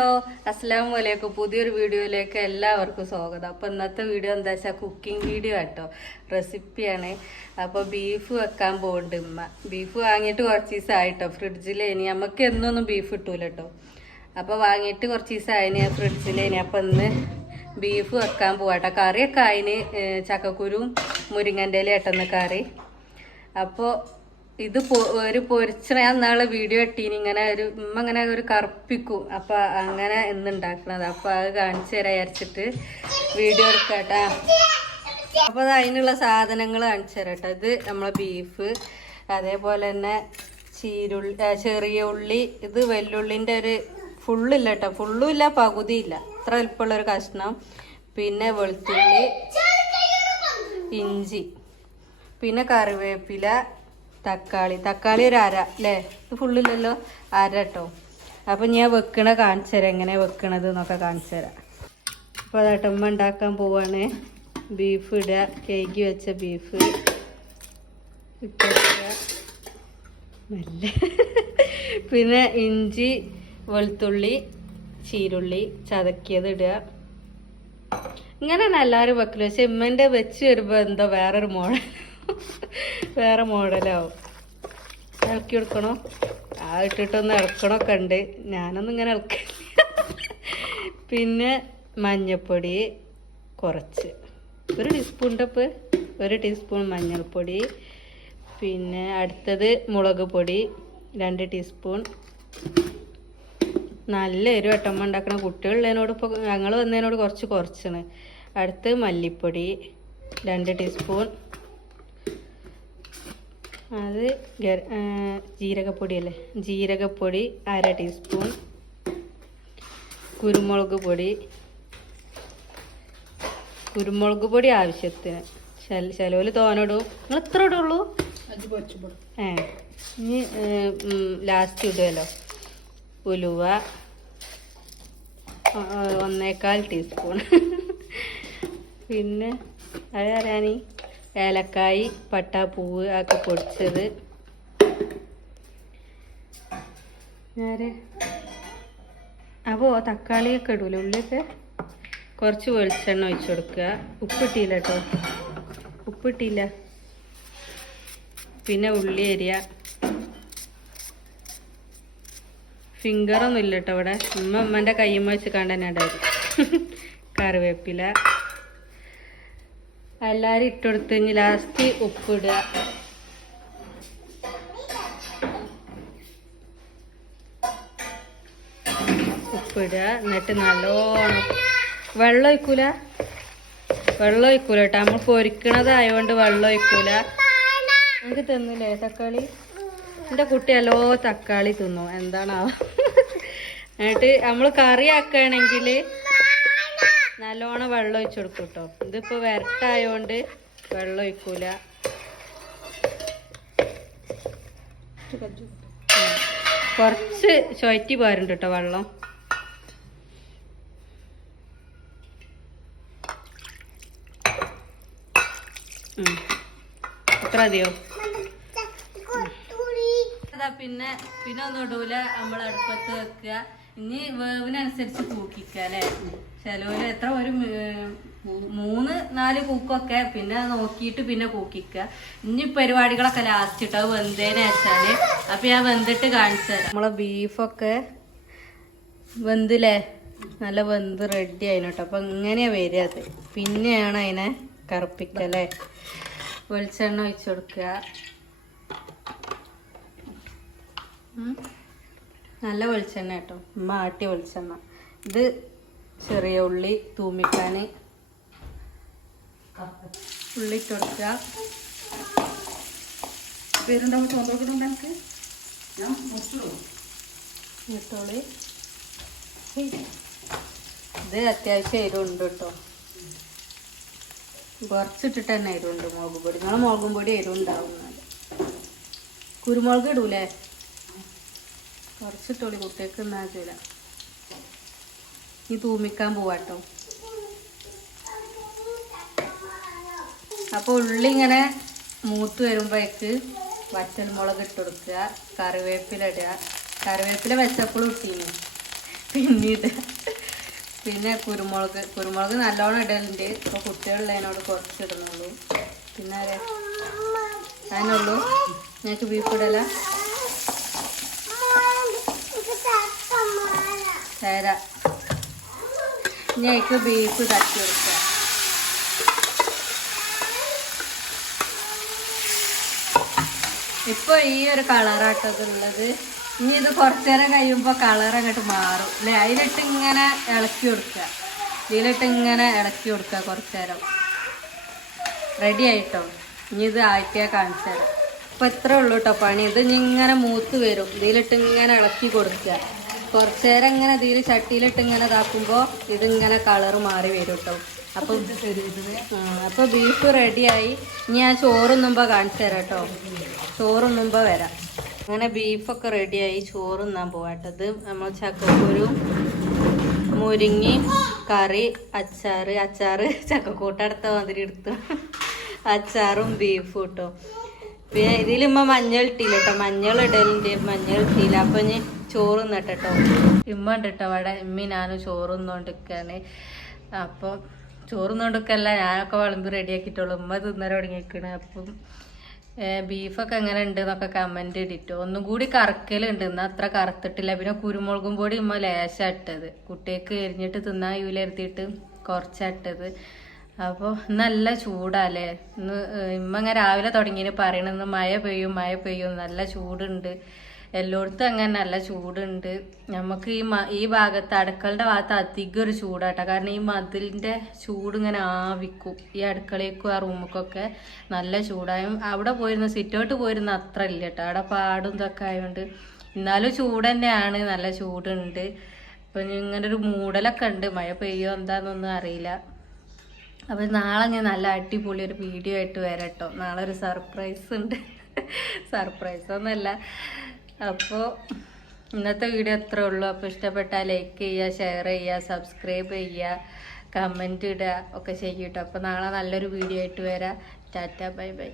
Hello അസ്സലാമു അലൈക്കും. പുതിയൊരു വീഡിയോയിലേക്ക് എല്ലാവർക്കും സ്വാഗതം. അപ്പോൾ ഇന്നത്തെ വീഡിയോ എന്താ വെച്ചാൽ കുക്കിംഗ് വീഡിയോ കേട്ടോ, റെസിപ്പിയാണ്. അപ്പോൾ ബീഫ് വെക്കാൻ പോകുന്നുണ്ട് ഉമ്മ. ബീഫ് വാങ്ങിയിട്ട് കുറച്ച് ദിവസമായിട്ടോ ഫ്രിഡ്ജിൽ. ഇനി നമുക്ക് എന്നൊന്നും ബീഫ് കിട്ടൂല കേട്ടോ. അപ്പോൾ വാങ്ങിയിട്ട് കുറച്ച് ദിവസമായിന് ഫ്രിഡ്ജിൽ. ഇനി അപ്പം ഇന്ന് ബീഫ് വെക്കാൻ പോവാട്ടോ. കറിയൊക്കെ അതിന് ചക്കക്കുരും മുരിങ്ങൻ്റെ ഇല ഇട്ടെന്ന് കറി. അപ്പോൾ ഇത് ഒരു പൊരിച്ച ഞാൻ നാളെ വീഡിയോ ഇട്ടീനി. ഇങ്ങനെ ഒരു ഉമ്മ ഇങ്ങനെ ഒരു കറുപ്പിക്കും. അപ്പൊ അങ്ങനെ ഇന്നുണ്ടാക്കണത്. അപ്പൊ അത് കാണിച്ചു തരാൻ വിചാരിച്ചിട്ട് വീഡിയോ എടുക്കാട്ടാ. അപ്പൊ അത് അതിനുള്ള സാധനങ്ങൾ കാണിച്ചു തരാട്ടോ. ഇത് നമ്മളെ ബീഫ്, അതേപോലെ തന്നെ ചെറിയ ഉള്ളി, ഇത് വെല്ലുള്ളിൻ്റെ ഒരു ഫുള്ളില്ല കേട്ടോ, ഫുള്ളും ഇല്ല പകുതിയില്ല, ഇത്ര വലിപ്പമുള്ളൊരു കഷ്ണം. പിന്നെ വെളുത്തുള്ളി, ഇഞ്ചി, പിന്നെ കറിവേപ്പില, തക്കാളി ഒരു അര അല്ലേ, ഇത് ഫുള്ളില്ലല്ലോ, അര കേട്ടോ. അപ്പം ഞാൻ വെക്കണ കാണിച്ചു തരാം, എങ്ങനെ വെക്കണത് എന്നൊക്കെ കാണിച്ചു തരാം. അപ്പോൾ അതാട്ടോ ഉമ്മ ഉണ്ടാക്കാൻ പോവാണ്. ബീഫ് ഇടുക, കേക്ക് വെച്ച ബീഫ് ഇട്ടുക, നല്ല പിന്നെ ഇഞ്ചി, വെളുത്തുള്ളി, ചീരുള്ളി ചതക്കിയത് ഇടുക. ഇങ്ങനെയാണ് എല്ലാവരും വെക്കല്. പക്ഷെ ഉമ്മൻ്റെ വെച്ച് വരുമ്പോൾ എന്തോ വേറെ മോഡലാവും. ഇളക്കി എടുക്കണോ, ആ ഇട്ടിട്ടൊന്ന് ഇളക്കണമൊക്കെ ഉണ്ട്. ഞാനൊന്നും ഇങ്ങനെ ഇളക്കില്ല. പിന്നെ മഞ്ഞൾപ്പൊടി കുറച്ച്, ഒരു ടീസ്പൂൺ ടപ്പ്, ഒരു ടീസ്പൂൺ മഞ്ഞൾപ്പൊടി. പിന്നെ അടുത്തത് മുളക് പൊടി 2 ടീസ്പൂൺ. നല്ല എരിവ് വട്ടമ്മ ഉണ്ടാക്കണ കുട്ടികളുള്ളതിനോട് ഇപ്പോൾ ഞങ്ങൾ വന്നതിനോട് കുറച്ചാണ്. അടുത്ത് മല്ലിപ്പൊടി 2 ടീസ്പൂൺ. അത് ജീരകപ്പൊടിയല്ലേ, ജീരകപ്പൊടി 1/2 ടീസ്പൂൺ. കുരുമുളക് പൊടി ആവശ്യത്തിന്. ചിലവര് തോനോടും, നിങ്ങൾ എത്ര ഇടുള്ളൂ? ഇനി ലാസ്റ്റ് ഇടുമല്ലോ ഉലുവ 1/4 ടീസ്പൂൺ. പിന്നെ അത് അറിയാനി ഏലക്കായ്, പട്ടാപ്പൂവ് ഒക്കെ പൊടിച്ചത്. അപ്പോൾ തക്കാളിയൊക്കെ ഇടൂല, ഉള്ളിയൊക്കെ കുറച്ച് വെളിച്ചെണ്ണ ഒഴിച്ചു കൊടുക്കുക. ഉപ്പിട്ടില്ല കേട്ടോ, ഉപ്പിട്ടില്ല. പിന്നെ ഉള്ളി അരിയ, ഫിംഗറൊന്നും ഇല്ല കേട്ടോ ഇവിടെ, ഉമ്മൻ്റെ കയ്യമ്മ വെച്ച് കണ്ടന്നെ ഇടായിരുന്നു. കറിവേപ്പില എല്ലാവരും ഇട്ടെടുത്ത് കഴിഞ്ഞ് ലാസ്റ്റ് ഉപ്പിടുക. എന്നിട്ട് നല്ലോണം വെള്ളം ഒഴിക്കൂല കേട്ടോ. നമ്മൾ പൊരിക്കണതായതുകൊണ്ട് വെള്ളം ഒഴിക്കൂല. എനിക്ക് തിന്നില്ലേ തക്കാളി? എൻ്റെ കുട്ടി നല്ലോ തക്കാളി തിന്നു, എന്താണാവോ. എന്നിട്ട് നമ്മൾ കറി ആക്കുകയാണെങ്കിൽ നല്ലോണം വെള്ളം ഒഴിച്ചു കൊടുക്കും കേട്ടോ. ഇതിപ്പോൾ വരട്ടായോണ്ട് വെള്ളം ഒഴിക്കൂല. കുറച്ച് ചുവറ്റി പോരുണ്ട് കേട്ടോ വെള്ളം. എത്ര മതിയോ? പിന്നെ ഒന്നും ഇടൂല, നമ്മൾ അടുപ്പത്ത് വെക്കുക. ഇനി വേവിനനുസരിച്ച് കൂക്കിക്കുക അല്ലേ. ചിലവര് എത്ര ഒരു 3-4 കൂക്കൊക്കെ, പിന്നെ നോക്കിയിട്ട് പിന്നെ കൂക്കിക്കുക. ഇനി പരിപാടികളൊക്കെ ലാസ്റ്റ് ഇട്ടോ, വെന്തേനെ വെച്ചാല്. അപ്പൊ ഞാൻ വെന്തിട്ട് കാണിച്ചു തരാം. നമ്മളെ ബീഫൊക്കെ വെന്തില്ലേ, നല്ല വെന്ത് റെഡി ആയിട്ടോ. അപ്പൊ ഇങ്ങനെയാ വരിക. അത് പിന്നെയാണ് അതിനെ കറുപ്പിക്കല്ലേ. വെളിച്ചെണ്ണ ഒഴിച്ചു കൊടുക്കുക. നല്ല വെളിച്ചെണ്ണ കേട്ടോ, ഉമ്മ ആട്ടിയ വെളിച്ചെണ്ണ. ഇത് ചെറിയ ഉള്ളി തൂമിക്കാൻ ഉള്ളി ഇട്ട് കൊടുക്കുക. ഇട്ടോളി. ഇത് അത്യാവശ്യം എരിവുണ്ട് കേട്ടോ, കുറച്ചിട്ടിട്ട് തന്നെ എരിവുണ്ട്. മുളക് പൊടി, നിങ്ങൾ മുളകും പൊടി എരിവുണ്ടാവും. കുരുമുളക് ഇടൂലേ? കുറച്ചിട്ടോളി, കുട്ടികൾക്ക് ഉണ്ടാക്കില്ല. ഈ തൂമിക്കാൻ പോവാട്ടോ. അപ്പോൾ ഉള്ളി ഇങ്ങനെ മൂത്ത് വരുമ്പോഴേക്ക് വറ്റൽമുളക് ഇട്ട് കൊടുക്കുക, കറിവേപ്പില ഇടുക. കറിവേപ്പില വെച്ചപ്പോഴും ഇട്ടീന്. പിന്നെ കുരുമുളക് നല്ലോണം ഇടലുണ്ട്. ഇപ്പോൾ കുട്ടികളുള്ളതിനോട് കുറച്ച് ഇടുന്നുള്ളൂ. പിന്നെ അതിനുള്ളൂ ഞങ്ങൾക്ക് ബീഫ് ഇടല തരാ. ഞങ്ങൾക്ക് ബീഫ് തട്ടി കൊടുക്കുക. ഇപ്പൊ ഈ ഒരു കളറാട്ടത് ഉള്ളത്. ഇനി ഇത് കുറച്ചേരം കഴിയുമ്പോൾ കളർ അങ്ങോട്ട് മാറും അല്ലേ? അതിലിട്ട് ഇങ്ങനെ ഇളക്കി കൊടുക്കുക. ഇതിലിട്ട് ഇങ്ങനെ ഇളക്കി കൊടുക്കുക കുറച്ചേരം. റെഡി ആയിട്ടോ. ഇനി ഇത് ആയിട്ടാ കാണിച്ചു തരാം. ഇപ്പം ഇത്രേ ഉള്ളൂ കേട്ടോ പണി. ഇത് ഇങ്ങനെ മൂത്ത് വരും. ഇതിലിട്ട് ഇങ്ങനെ ഇളക്കി കൊടുക്കുക. കുറച്ചേരം ഇങ്ങനെ ഇതിൽ ചട്ടിയിലിട്ട് ഇങ്ങനെ ഇതാക്കുമ്പോൾ ഇതിങ്ങനെ കളർ മാറി വരും കേട്ടോ. അപ്പോൾ ബീഫ് റെഡിയായി. ഇനി ഞാൻ ചോറുന്നുമ്പോൾ കാണിച്ചു തരാം കേട്ടോ. ചോറുന്നുമ്പോൾ വരാം. അങ്ങനെ ബീഫൊക്കെ റെഡിയായി. ചോറുന്നാൻ പോവാട്ടത്. നമ്മൾ ചക്കക്കുരു, മുരിങ്ങി കറി, അച്ചാറ് ചക്കക്കൂട്ടടുത്ത മാതിരി എടുത്തു. അച്ചാറും ബീഫും കേട്ടോ. പിന്നെ ഇതിലുമ്മ മഞ്ഞൾ ഇട്ടില്ല കേട്ടോ. മഞ്ഞൾ ഇടലുണ്ട്, മഞ്ഞൾ ഇട്ടില്ല. അപ്പം ഞാൻ ചോറുന്നിട്ടോ. ഇമ്മ ഉണ്ട് കേട്ടോ അവിടെ. ഇമ്മി ഞാനും ചോറുന്നോണ്ടിരിക്കാണ്. അപ്പം ചോറുന്നോണ്ടിരിക്കല്ല, ഞാനൊക്കെ വിളമ്പി റെഡിയാക്കിയിട്ടുള്ളൂ. ഉമ്മ തിന്നര തുടങ്ങിയിരിക്കണ്. അപ്പം ബീഫൊക്കെ എങ്ങനെ ഉണ്ട് എന്നൊക്കെ കമൻറ്റ് ഇട്ടിട്ടോ. ഒന്നും കൂടി കറക്കലുണ്ട്. എന്നാൽ അത്ര കറുത്തിട്ടില്ല. പിന്നെ കുരുമുളകും പൊടി ഉമ്മ ലേശം ഇട്ടത്. കുട്ടികൾക്ക് എരിഞ്ഞിട്ട് തിന്നാൻ യൂലെടുത്തിട്ട് കുറച്ചിട്ടത്. അപ്പോൾ നല്ല ചൂടല്ലേ ഇന്ന്. ഇമ്മ അങ്ങനെ രാവിലെ തുടങ്ങിയിട്ട് പറയണെന്ന് മഴ പെയ്യും നല്ല ചൂടുണ്ട്. എല്ലായിടത്തും അങ്ങനെ നല്ല ചൂടുണ്ട്. നമുക്ക് ഈ ഭാഗത്ത് അടുക്കളുടെ ഭാഗത്ത് അധികം ഒരു ചൂടാട്ടോ. കാരണം ഈ മതിലിൻ്റെ ചൂട് ഇങ്ങനെ ആവിക്കും. ഈ അടുക്കളയ്ക്കും ആ റൂമൊക്കെ നല്ല ചൂടായും. അവിടെ പോയിരുന്ന സിറ്റൗട്ട് പോയിരുന്ന അത്ര ഇല്ല കേട്ടോ. അവിടെ പാടും ഇതൊക്കെ ആയതുകൊണ്ട് എന്നാലും ചൂട് തന്നെയാണ്. നല്ല ചൂടുണ്ട്. അപ്പം ഇങ്ങനെ ഒരു മൂടലൊക്കെ ഉണ്ട്. മഴ പെയ്യോ എന്താണെന്നൊന്നും അറിയില്ല. അപ്പോൾ നാളെ ഞാൻ നല്ല അടിപൊളി ഒരു വീഡിയോ ആയിട്ട് വരാം കേട്ടോ. നാളെ ഒരു സർപ്രൈസ് ഉണ്ട്. സർപ്രൈസൊന്നുമല്ല. അപ്പോൾ ഇന്നത്തെ വീഡിയോ അത്രേ ഉള്ളൂ. അപ്പോൾ ഇഷ്ടപ്പെട്ടാൽ ലൈക്ക് ചെയ്യുക, ഷെയർ ചെയ്യുക, സബ്സ്ക്രൈബ് ചെയ്യുക, കമൻറ്റ് ഇടുക ഒക്കെ ചെയ്യും കേട്ടോ. അപ്പോൾ നാളെ നല്ലൊരു വീഡിയോ ആയിട്ട് വരാം. Tata, bye bye.